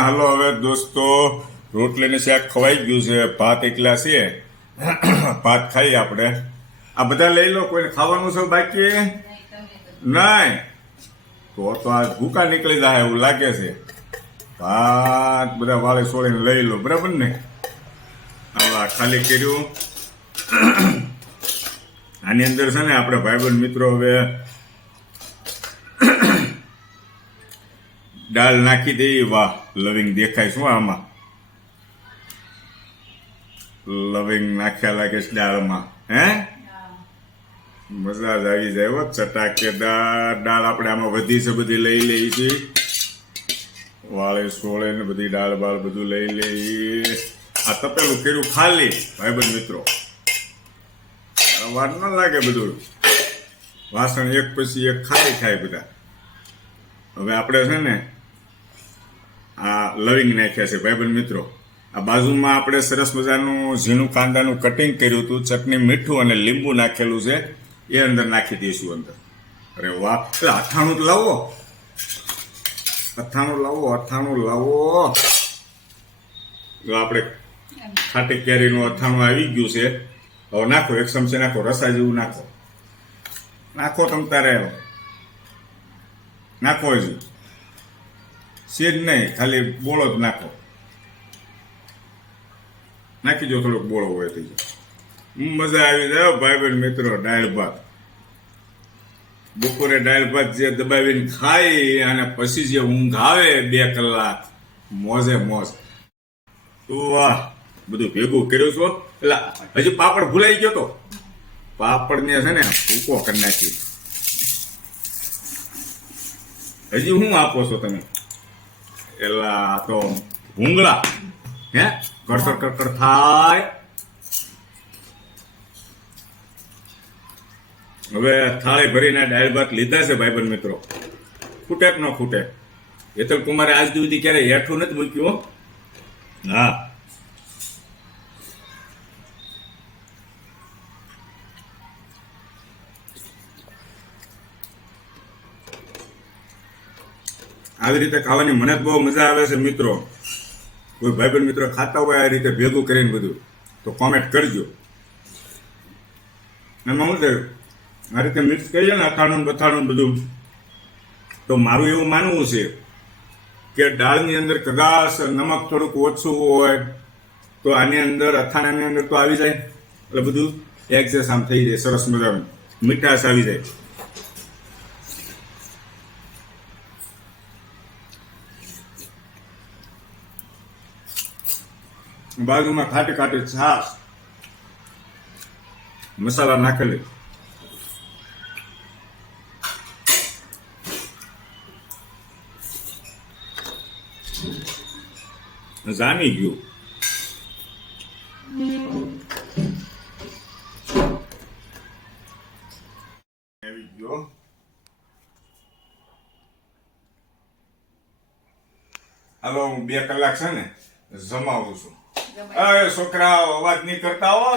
હાલો હવે દોસ્તો રોટલીને શાક ખવાઈ ગયું છે. ભાત એકલા છે ભાત ખાઈએ આપણે. આ બધા લઈ લો, કોઈને ખાવાનું છે બાકી? નહીં. તો તો આ ભૂકા નીકળી જાય એવું લાગે છે. ભાત બધા વાળે છોડીને લઈ લો. બરાબર ને? આવા ખાલી કર્યું. આની અંદર છે ને, આપણે ભાઈબંધ મિત્રો હવે દાળ નાખી દઈએ વાહ લવિંગ દેખાય શું આમાં? લવિંગ નાખ્યા લાગે છે દાળમાં હે? મજા જ આવી જાય હો ચટાકેદાર દાળ આપણે આમાં વધી છે, બધી લઈ લઈએ છીએ વાળે, સોળે ને બધી દાળ બાળ બધું લઈ લઈ. આ તપેલું કર્યું ખાલી, ભાઈબંધ મિત્રો. વાર ન લાગે બધું. વાસણ એક પછી એક ખાલી થાય બધા. હવે આપણે છે ને આ લવિંગ નાખ્યા છે. ભાઈબંધ મિત્રો, આ બાજુમાં આપણે સરસ મજાનું ઝીણું કાંદાનું કટિંગ કર્યું હતું. ચટણી મીઠું અને લીંબુ નાખેલું છે. એ અંદર નાખી દઈશું અંદર. અરે વાહ. અથાણું લાવો. અથાણું લાવો અથાણું લાવો. જો આપણે ખાટી કેરીનું અથાણું આવી ગયું છે. હવે નાખો, એક ચમચી નાખો રસા જેવું નાખો. નાખો તમ તારે. નાખો હજી. સેજ નહીં, ખાલી બોળો જ નાખો. નાખી દો થોડોક બોળો હોય તો. મજા આવી જાય ભાઈ બહેન મિત્રો, દાળ ભાત. બપોરે દાળ ભાત જે દબાવીને ખાઈ અને પછી જે ઊંઘ આવે બે કલાક, મોજે મોજ. તો વાહ, બધું ભેગું કર્યું છો? એટલે હજી પાપડ ભૂલાઈ ગયો તો? પાપડ ને છે ને ભૂકો કરી નાખી. હજી શું આપો છો તમે? એલા તો ભૂંગળા હે કડકડ કડકડ થાય હવે થાળી ભરીને દાળ ભાત લીધા છે ભાઈબંધ મિત્રો. ખૂટે ન ખૂટે. તો કુમારે આજ સુધી ક્યારે હેઠું નથી મૂક્યું હો. આવી રીતે ખાવાની મને બહુ મજા આવે છે મિત્રો. કોઈ ભાઈબંધ મિત્રો ખાતા હોય આ રીતે ભેગું કરીને બધું, તો કોમેન્ટ કરજો. એમાં શું થયું આ રીતે મિક્સ કરીએ ને અથાણું બથાણું બધું, તો મારું એવું માનવું છે કે દાળની અંદર કદાચ નમક થોડુંક ઓછું હોય, તો આની અંદર અથાણાની અંદર તો આવી જાય. એટલે બધું એક્ઝેસ આમ થઈ જાય, સરસ મજાનું. મીઠાશ આવી જાય. બાજુમાં ખાટી ખાટી છાશ. મસાલા નાખેલી. જામી ગયું. આવી હાલો, હું બે કલાક છે ને જમાવું છું. છોકરાઓ અવાજ નહીં કરતા હો.